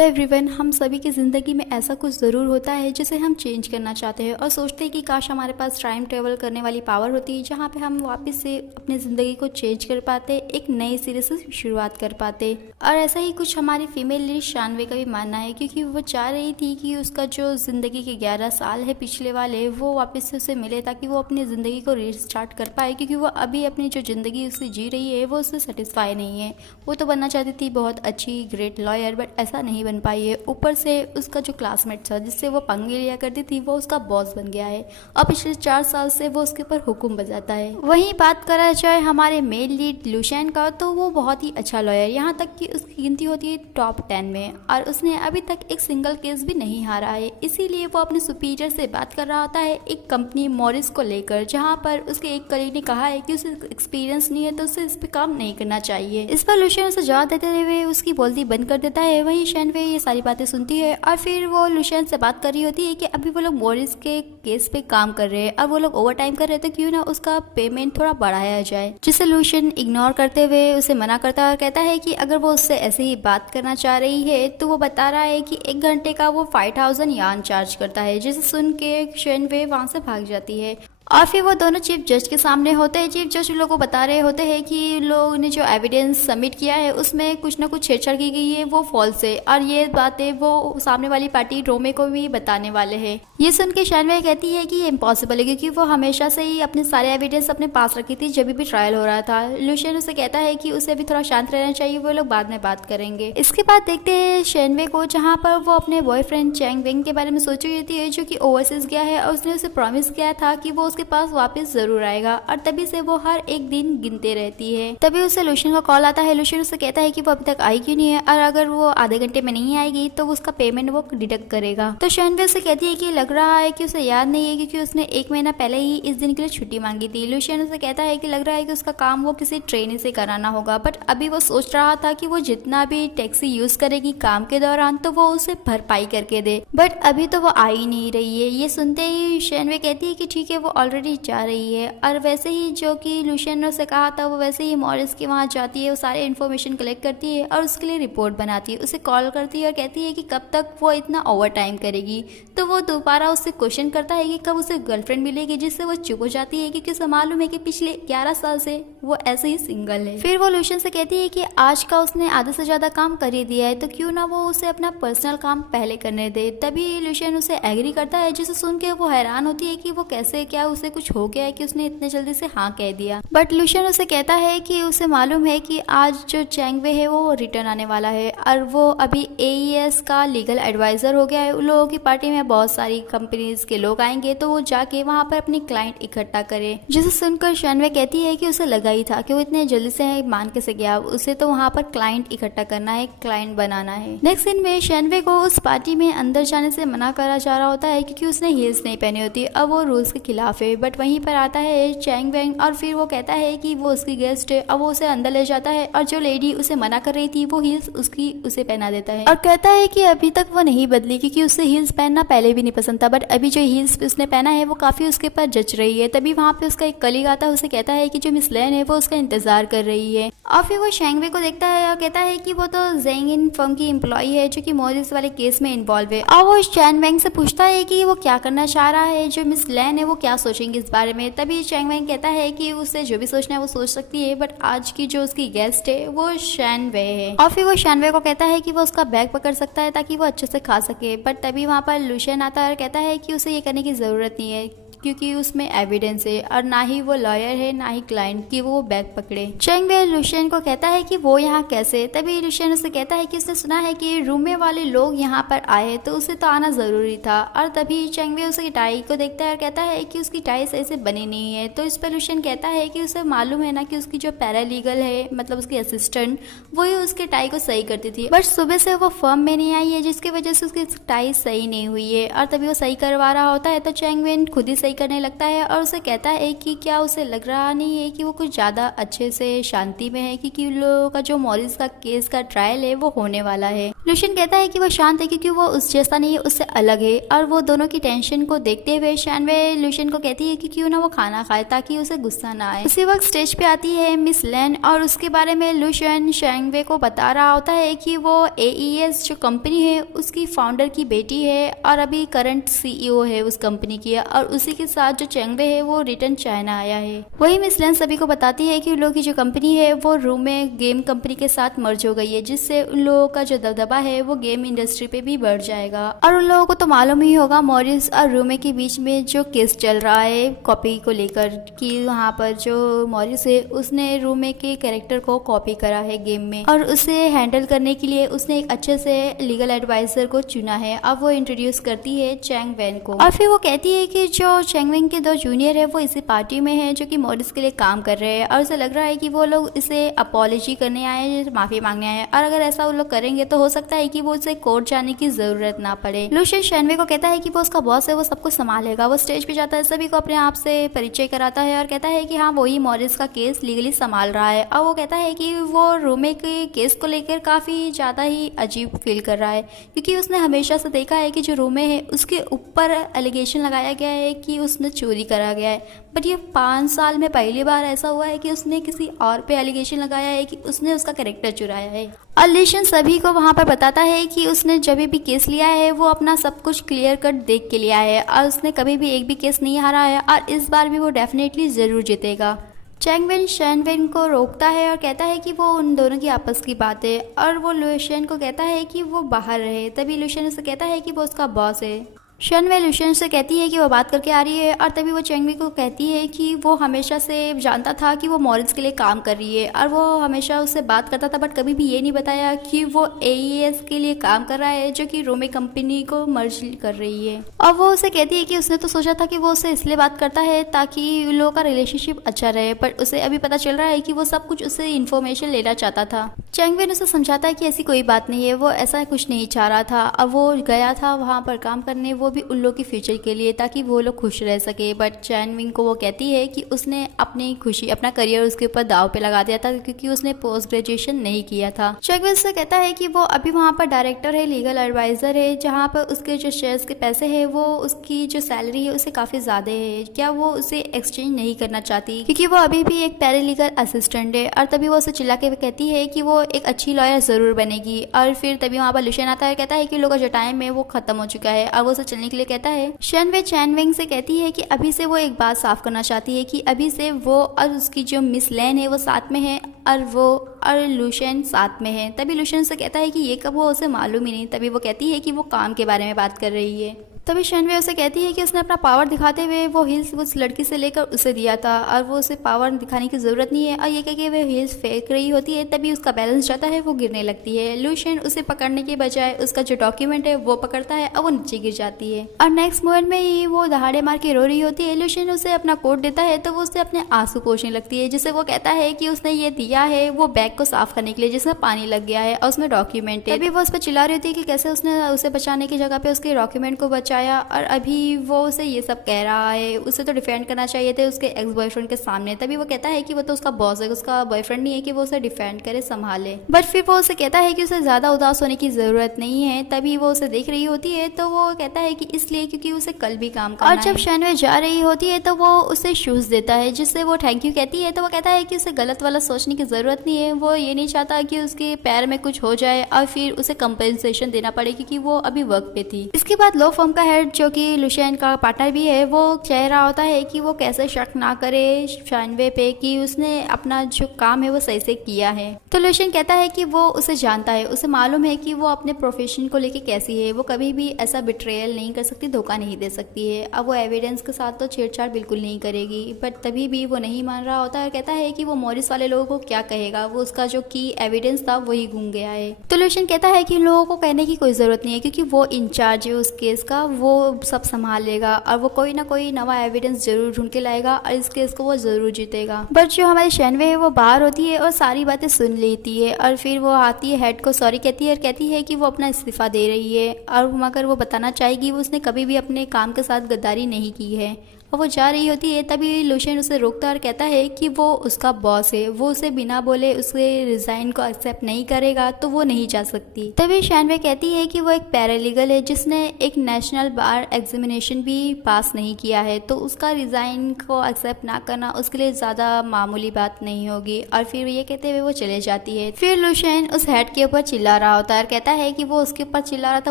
Hello everyone, हम सभी की ज़िंदगी में ऐसा कुछ ज़रूर होता है जिसे हम चेंज करना चाहते हैं और सोचते हैं कि काश हमारे पास टाइम ट्रेवल करने वाली पावर होती जहाँ पे हम वापस से अपनी ज़िंदगी को चेंज कर पाते, एक नई सिरे से शुरुआत कर पाते। और ऐसा ही कुछ हमारी फीमेल लीड शानवी का भी मानना है, क्योंकि वो चाह रही थी कि उसका जो ज़िंदगी के 11 साल है पिछले वाले, वो वापस से उसे मिले ताकि वो अपनी ज़िंदगी को रीस्टार्ट कर पाए, क्योंकि वो अभी अपनी जो ज़िंदगी उससे जी रही है वो उससे सेटिस्फाई नहीं है। वो तो बनना चाहती थी बहुत अच्छी ग्रेट लॉयर, बट ऐसा नहीं बन पाई है। ऊपर से उसका जो क्लासमेट था जिससे वो पंगे लिया करती थी वो उसका बॉस बन गया है और पिछले 4 साल से वो उसके ऊपर हुक्म बजाता है। वहीं बात करा जाए हमारे मेल लीड लुशियन का, तो वो बहुत ही अच्छा लॉयर, यहाँ तक कि उसकी गिनती होती है टॉप 10 में और उसने अभी तक एक सिंगल केस भी नहीं हारा है। इसीलिए वो अपने सुपीरियर से बात कर रहा होता है एक कंपनी मॉरिस को लेकर, जहाँ पर उसके एक कलीग ने कहा है कि उसे एक्सपीरियंस नहीं है तो उसे इस पे काम नहीं करना चाहिए। इस पर लुशियन उसे जवाब देते हुए उसकी बोलती बंद कर देता है। वहीं शानवी ये सारी बातें सुनती है और फिर वो लुशियन से बात कर रही होती है कि अभी वो लोग मॉरिस के केस पे काम कर रहे हैं और वो लोग ओवर टाइम कर रहे हैं, तो क्यों ना उसका पेमेंट थोड़ा बढ़ाया जाए, जिसे लुशियन इग्नोर करते हुए उसे मना करता है और कहता है कि अगर वो उससे ऐसे ही बात करना चाह रही है तो वो बता रहा है कि 1 घंटे का वो 5000 यान चार्ज करता है, जिसे सुन के शानवी वहां से भाग जाती है। और फिर वो दोनों चीफ जज के सामने होते हैं। चीफ जज लोगों को बता रहे होते हैं कि लोगों ने जो एविडेंस सबमिट किया है उसमें कुछ ना कुछ छेड़छाड़ की गई है, वो फॉल्स है और ये बातें वो सामने वाली पार्टी रोमे को भी बताने वाले हैं। ये सुन के शानवी कहती है कि ये इम्पॉसिबल है, क्योंकि वो हमेशा से ही अपने सारे एविडेंस अपने पास रखी थी जब भी ट्रायल हो रहा था। लुशियन उसे कहता है कि उसे भी थोड़ा शांत रहना चाहिए, वो लोग बाद में बात करेंगे। इसके बाद देखते हैं शानवी को, जहाँ पर वो अपने बॉयफ्रेंड चैंग वेंग के बारे में सोच रही होती है, जो कि ओवरसीज गया है और उसने उसे प्रॉमिस किया था कि वो उसके पास वापस जरूर आएगा और तभी से वो हर एक दिन गिनते रहती है। तभी उसे लुशियन का कॉल आता है। लुशियन उसे कहता है कि वो अभी तक आई क्यों नहीं है और अगर वो आधे घंटे में नहीं आएगी तो उसका पेमेंट वो डिडक्ट करेगा। तो शानवी उसे कहती है कि लग रहा है कि उसे याद नहीं है, क्योंकि उसने 1 महीना पहले ही इस दिन के लिए छुट्टी मांगी थी। लुशियन उसे कहता है कि लग रहा है कि उसका काम वो किसी ट्रेनी से कराना होगा, बट अभी वो सोच रहा था कि वो जितना भी टैक्सी यूज करेगी काम के दौरान तो वो उसे भरपाई करके दे, बट अभी तो वो आ ही नहीं रही है। ये सुनते ही शानवी कहती है कि ठीक है, वो ऑलरेडी जा रही है। और वैसे ही जो कि लुशियन ने उसे कहा था, वो वैसे ही मॉरिस के वहाँ जाती है, वो सारे इन्फॉर्मेशन कलेक्ट करती है और उसके लिए रिपोर्ट बनाती है, उसे कॉल करती है और कहती है कि कब तक वो इतना ओवर टाइम करेगी। तो वो दोबारा उससे क्वेश्चन करता है कि कब उसे गर्लफ्रेंड मिलेगी, जिससे वो चुप हो जाती है क्योंकि उसे मालूम है कि पिछले 11 साल से वो ऐसे ही सिंगल है। फिर वो लुशियन से कहती है कि आज का उसने आधे से ज्यादा काम कर ही दिया है, तो क्यों ना वो उसे अपना पर्सनल काम पहले करने दे। तभी लुशियन उसे एग्री करता है, जिसे सुन के वो हैरान होती है कि वो कैसे, क्या उसे कुछ हो गया है कि उसने इतने जल्दी से हाँ कह दिया। बट लुशियन उसे कहता है कि उसे मालूम है कि आज जो चैंग वे है वो रिटर्न आने वाला है और वो अभी AES का लीगल एडवाइजर हो गया है। उन लोगों की पार्टी में बहुत सारी कंपनीज के लोग आएंगे, तो वो जाके वहाँ पर अपनी क्लाइंट इकट्ठा करे, जिसे सुनकर शानवी कहती है कि उसे लगा ही था कि वो इतने जल्दी से मान कैसे गया, उसे तो वहाँ पर क्लाइंट इकट्ठा करना है, क्लाइंट बनाना है। नेक्स्ट सीन में शानवी को उस पार्टी में अंदर जाने से मना करा जा रहा होता है क्योंकि उसने हील्स नहीं पहनी होती, अब वो रूल्स के खिलाफ है। बट वहीं पर आता है चैंग वेंग और फिर वो कहता है कि वो उसकी गेस्ट है, अब वो उसे अंदर ले जाता है और जो लेडी उसे मना कर रही थी वो हील्स उसे पहना देता है और कहता है कि अभी तक वो नहीं बदली, क्योंकि उसे हील्स पहनना पहले भी नहीं पसंद था, बट अभी जो हील्स उसने पहना है वो काफी उसके ऊपर जच रही है। तभी वहाँ पे उसका एक कलीग आता है, उसे कहता है कि जो मिस लेन है वो उसका इंतजार कर रही है और फिर वो शैंगवे को देखता है और कहता है कि वो तो जेंग इन फर्म की एम्प्लॉई है जो कि मॉरिस वाले केस में इन्वॉल्व है। और वो चैंग वेंग से पूछता है कि वो क्या करना चाह रहा है, जो मिस लेन है वो क्या सोचेंगे इस बारे में। तभी चैंग वेंग कहता है कि उसे जो भी सोचना है वो सोच सकती है, बट आज की जो उसकी गेस्ट है वो शानवे है। और फिर वो शानवे को कहता है कि वो उसका बैग पकड़ सकता है ताकि वो अच्छे से खा सके, बट तभी वहाँ पर लुशियन आता है और कहता है कि उसे ये करने की जरूरत नहीं है क्योंकि उसमें एविडेंस है और ना ही वो लॉयर है ना ही क्लाइंट कि वो बैग पकड़े। चैंग वे लुशियन को कहता है कि वो यहाँ कैसे। तभी लुशियन उसे कहता है कि उसने सुना है कि रूम में वाले लोग यहाँ पर आए तो उसे तो आना जरूरी था। और तभी चैंग वे उसकी टाई को देखता है और कहता है कि उसकी टाई सही से बनी नहीं है। तो इस पर लुशियन कहता है कि उसे मालूम है ना कि उसकी जो पैरालीगल है, मतलब उसकी असिस्टेंट, वही उसके टाई को सही करती थी, बट सुबह से वो फर्म में नहीं आई है जिसकी वजह से उसकी टाई सही नहीं हुई है। और तभी वो सही करवा रहा होता है तो चैंग वे खुद ही सही करने लगता है और उसे कहता है कि क्या उसे लग रहा नहीं है कि वो कुछ ज़्यादा अच्छे से शांति में है, क्योंकि उन लोगों का जो मॉरिस का केस का ट्रायल है वो होने वाला है। लुशियन कहता है कि वो शांत है क्योंकि वो उस जैसा नहीं है, उससे अलग है। और वो दोनों की टेंशन को देखते हुए शैनवे लुशियन को कहती है कि क्यों ना वो खाना खाए ताकि उसे गुस्सा ना आए। उसी वक्त स्टेज पे आती है मिस लेन और उसके बारे में लुशियन शैनवे को बता रहा होता है कि वो AES जो कंपनी है उसकी फाउंडर की बेटी है और अभी करंट CEO है उस कंपनी की, और उसी के साथ जो चेंगवे है वो रिटर्न चाइना आया है। वही मिस लेन सभी को बताती है कि उन लोगों की जो कंपनी है वो रूमे गेम कंपनी के साथ मर्ज हो गई है, जिससे उन लोगों का जो दबदबा है वो गेम इंडस्ट्री पे भी बढ़ जाएगा। और उन लोगों को तो मालूम ही होगा मॉरिस और रूमे के बीच में जो केस चल रहा है कॉपी को लेकर, कि वहाँ पर जो मॉरिस है उसने रूमे के कैरेक्टर को कॉपी करा है गेम में, और उसे हैंडल करने के लिए उसने एक अच्छे से लीगल एडवाइजर को चुना है। अब वो इंट्रोड्यूस करती है चैंग वेन को, और फिर वो कहती है कि जो चैंग वेन के 2 जूनियर है वो इसी पार्टी में है जो कि मॉरिस के लिए काम कर रहे हैं, और उसे लग रहा है कि वो लोग इसे अपॉलॉजी करने आए हैं, माफी मांगने आए हैं, और अगर ऐसा वो लोग करेंगे तो हो सकता है कि वो उसे कोर्ट जाने की जरूरत ना पड़े। लुशियन शैनवे को कहता है कि वो उसका बॉस है, वो सब कुछ संभालेगा। वो स्टेज पे जाता है, सभी को अपने आप से परिचय कराता है और कहता है कि हाँ वही मॉरिस का केस लीगली संभाल रहा है। और वो कहता है कि वो रूमे के केस को लेकर काफी ज्यादा ही अजीब फील कर रहा है, क्योंकि उसने हमेशा से देखा है कि जो रूमे है उसके ऊपर एलिगेशन लगाया गया है कि उसने चोरी करा गया है, बट ये 5 साल में पहली बार ऐसा हुआ है कि उसने किसी और पे एलिगेशन लगाया है कि उसने उसका कैरेक्टर चुराया है। और लुशियन सभी को वहाँ पर बताता है कि उसने जब भी केस लिया है वो अपना सब कुछ क्लियर कट देख के लिया है, और उसने कभी भी एक भी केस नहीं हारा है, और इस बार भी वो डेफिनेटली ज़रूर जीतेगा। चैंग वेन शैनवेन को रोकता है और कहता है कि वो उन दोनों की आपस की बात है, और वो लुशियन को कहता है कि वो बाहर रहे। तभी लुशियन उसे कहता है कि वो उसका बॉस है। शैनवे लुशियन से कहती है कि वो बात करके आ रही है, और तभी वो चेंगवी को कहती है कि वो हमेशा से जानता था कि वो मॉरिस के लिए काम कर रही है, और वो हमेशा उससे बात करता था, बट कभी भी ये नहीं बताया कि वो AES के लिए काम कर रहा है जो कि रोमे कंपनी को मर्ज कर रही है। और वो उसे कहती है कि उसने तो सोचा था कि वो उससे इसलिए बात करता है ताकि उन लोगों का रिलेशनशिप अच्छा रहे, बट उसे अभी पता चल रहा है कि वो सब कुछ उससे इन्फॉर्मेशन लेना चाहता था। चेंगवेन उसे समझाता है कि ऐसी कोई बात नहीं है, वो ऐसा कुछ नहीं चाह रहा था। अब वो गया था वहाँ पर काम करने, वो भी उन लोग की फ्यूचर के लिए, ताकि वो लोग खुश रह सके। बट चैनविंग को वो कहती है कि उसने अपनी खुशी, अपना करियर उसके ऊपर दाव पे लगा दिया था क्योंकि उसने पोस्ट ग्रेजुएशन नहीं किया था। चेंगवेन से कहता है कि वो अभी वहाँ पर डायरेक्टर है, लीगल एडवाइजर है, जहाँ पर उसके जो शेयर्स के पैसे है वो उसकी जो सैलरी है उससे काफ़ी ज़्यादा है। क्या वो उसे एक्सचेंज नहीं करना चाहती, क्योंकि वो अभी भी एक पैरालीगल असिस्टेंट है। और तभी वो उसे चिल्ला के कहती है कि वो एक अच्छी लॉयर ज़रूर बनेगी। और फिर तभी वहाँ पर लुशियन आता है, कहता है कि लोगों का जो टाइम है वो खत्म हो चुका है, और वो उसे चलने के लिए कहता है। शैनवे चैनविंग से कहती है कि अभी से वो एक बात साफ करना चाहती है कि अभी से वो और उसकी जो मिस लेन है वो साथ में है, और वो और लुशियन साथ में है। तभी लुशियन से कहता है कि ये कब हो, उसे मालूम ही नहीं। तभी वो कहती है कि वो काम के बारे में बात कर रही है। तभी शैनवे उसे कहती है कि उसने अपना पावर दिखाते हुए वो हील्स उस लड़की से लेकर उसे दिया था, और वो उसे पावर दिखाने की ज़रूरत नहीं है, और ये कह के वो हील्स फेंक रही होती है। तभी उसका बैलेंस जाता है, वो गिरने लगती है। लुशियन उसे पकड़ने के बजाय उसका जो डॉक्यूमेंट है वो पकड़ता है और वो नीचे गिर जाती है। और नेक्स्ट मोमेंट में ही वो दहाड़े मार के रो रही होती है। लुशियन उसे अपना कोट देता है तो वो उसे अपने आंसू पोंछने लगती है, जिसे वो कहता है कि उसने ये दिया है वो बैग को साफ करने के लिए जिसमें पानी लग गया है और उसमें डॉक्यूमेंट है। तभी वो उस पर चिल्ला रही होती है कि कैसे उसने उसे बचाने की जगह पे उसके डॉक्यूमेंट को बचाया, और अभी वो उसे ये सब कह रहा है। उसे तो डिफेंड करना चाहिए थे उसके एक्स बॉयफ्रेंड के सामने। तभी वो कहता है कि वो तो उसका बॉस है, उसका बॉयफ्रेंड नहीं है कि वो उसे डिफेंड करे, संभाले। बट फिर वो उसे कहता है कि उसे ज्यादा उदास होने की जरूरत नहीं है। तभी वो उसे देख रही होती है तो वो कहता है कि इसलिए क्योंकि उसे कल भी काम करना है। और जब शैनवे जा रही होती है तो वो उसे शूज देता है, जिससे वो थैंक यू कहती है। तो वो कहता है कि उसे गलत वाला सोचने की जरूरत नहीं है, वो ये नहीं चाहता कि उसके पैर में कुछ हो जाए और फिर उसे कंपेंसेशन देना पड़े क्योंकि वो अभी वर्क पे थी। इसके बाद लॉ फर्म का हेड जो कि लुशियन का पार्टनर भी है, वो कह रहा होता है कि वो कैसे शक ना करे शैनवे पे कि उसने अपना जो काम है वो सही से किया है। तो लुशियन कहता है कि वो उसे जानता है, उसे मालूम है कि वो अपने प्रोफेशन को लेके कैसी है, वो कभी भी ऐसा बिट्रेयल नहीं कर सकती, धोखा नहीं दे सकती है। अब वो एविडेंस के साथ तो छेड़छाड़ बिल्कुल नहीं करेगी। बट तभी भी वो नहीं मान रहा होता है, कहता है कि वो मॉरिस वाले लोगों को क्या कहेगा, वो उसका जो की एविडेंस था वही घूम गया है। तो लुशियन कहता है कि लोगों को कहने की कोई जरूरत नहीं है क्योंकि वो इंचार्ज है उस केस का, वो सब संभाल लेगा और वो कोई ना कोई नवा एविडेंस जरूर ढूंढ के लाएगा और इस केस को वो जरूर जीतेगा। बट जो हमारी शैनवे है वो बाहर होती है और सारी बातें सुन लेती है, और फिर वो आती है, हेड को सॉरी कहती है और कहती है कि वो अपना इस्तीफा दे रही है, और मगर वो बताना चाहेगी वो उसने कभी भी अपने काम के साथ गद्दारी नहीं की है। और वो जा रही होती है, तभी लुशियन उसे रोकता है और कहता है कि वो उसका बॉस है, वो उसे बिना बोले उसके रिजाइन को एक्सेप्ट नहीं करेगा तो वो नहीं जा सकती। तभी शैनवे कहती है कि वो एक पैरालीगल है जिसने एक नेशनल बार एग्जामिनेशन भी पास नहीं किया है, तो उसका रिजाइन को एक्सेप्ट ना करना उसके लिए ज्यादा मामूली बात नहीं होगी। और फिर ये कहते हुए वो चले जाती है। फिर लुशियन उस हेड के ऊपर चिल्ला रहा होता है और कहता है कि वो उसके ऊपर चिल्ला रहा था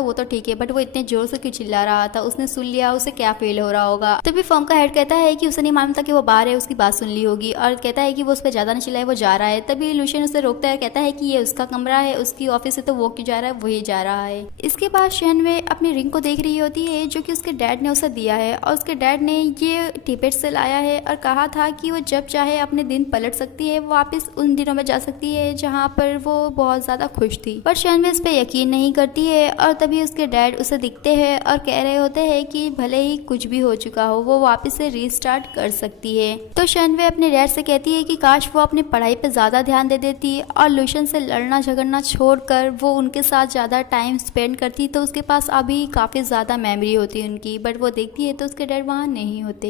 वो तो ठीक है, बट वो इतने जोर से क्यों चिल्ला रहा था, उसने सुन लिया, उसे क्या फील हो रहा होगा। तभी फर्म का हेड कहता है कि उसे नहीं मालूम था कि वो बाहर है, उसकी बात सुन ली होगी, और कहता है कि वो उस पर ज्यादा नहीं चिल्लाए, वो जा रहा है। तभी लुशियन उसे रोकता है, कहता है कि ये उसका कमरा है, उसकी ऑफिस है, तो वो क्यों जा रहा है, वही जा रहा है। इसके बाद शैनवे अपनी रिंग को देख रही होती है जो कि उसके डैड ने उसे दिया है, और उसके डैड ने ये तिब्बत से लाया है और कहा था कि वो जब चाहे अपने दिन पलट सकती है, वो वापस उन दिनों में जा सकती है जहाँ पर वो बहुत ज्यादा खुश थी। पर शैनवे इस पे यकीन नहीं करती है, और तभी उसके डैड उसे दिखते हैं और कह रहे होते हैं कि भले ही कुछ भी हो चुका हो, वो वापस से रीस्टार्ट कर सकती है। तो शैनवे अपने डैड से कहती है कि काश वो अपनी पढ़ाई पे ज्यादा ध्यान दे देती और लुशियन से लड़ना झगड़ना छोड़कर वो उनके साथ ज्यादा टाइम स्पेंड करती, तो उसके पास अभी काफी ज्यादा मेमोरी होती है उनकी। बट वो देखती है तो उसके डैड वहाँ नहीं होते।